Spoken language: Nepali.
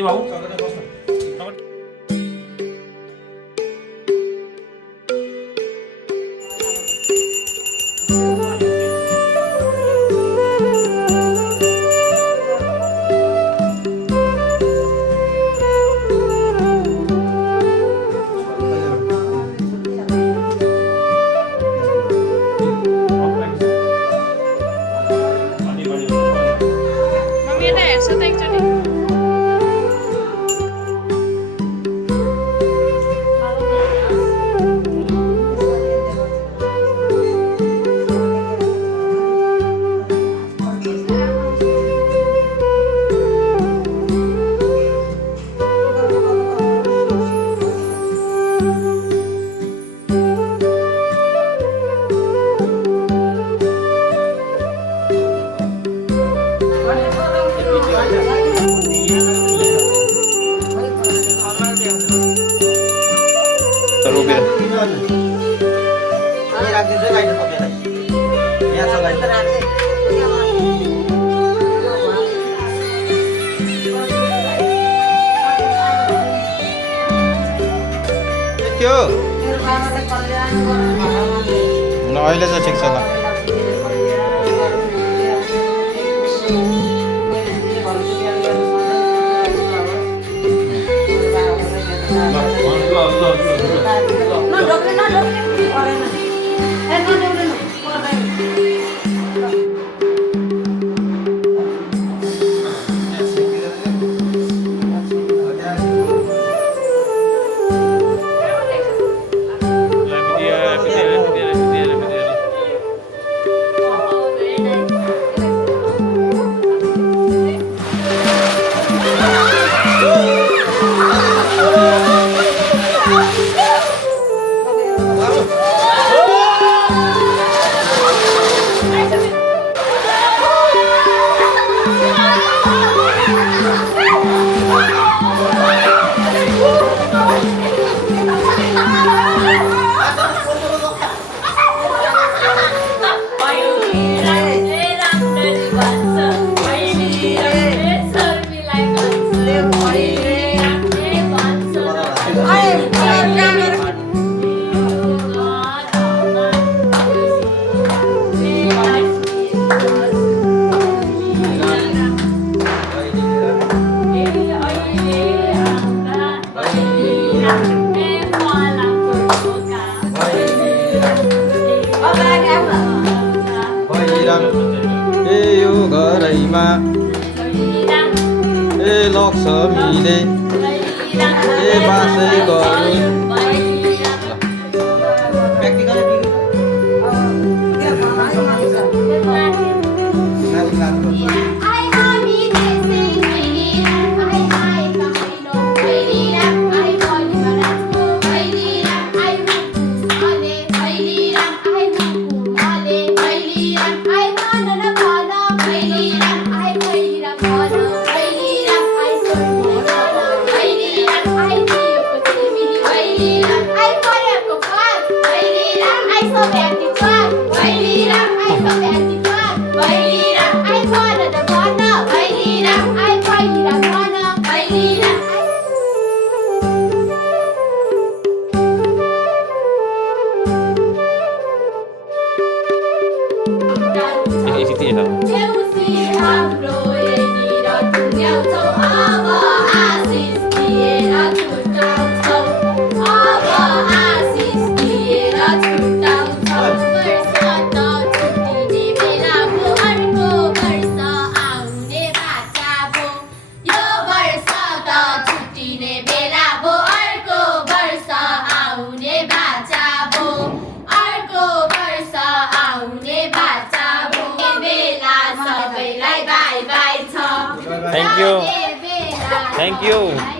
के बाबु अहिले चाहिँ ठिक छ ल लक्ष्मीले बासै गर्नु I ACT sao? देउसी हाम्रो यहाँनिर टुङ्ग्याउँछौ अब आशिष दिएर छुट्याउँछौ अब आशिष दिएर छुट्याउँछौ वर्ष त छुट्टिने बेला भो अर्को वर्ष आउने बाचा भो यो वर्ष त छुट्टिने बेला भो अर्को वर्ष आउने बाचा भो अर्को वर्ष आउने बाचा भो यो बेला सबैलाई बाई बाई छ Thank you. यो बेला Thank you. सबैलाई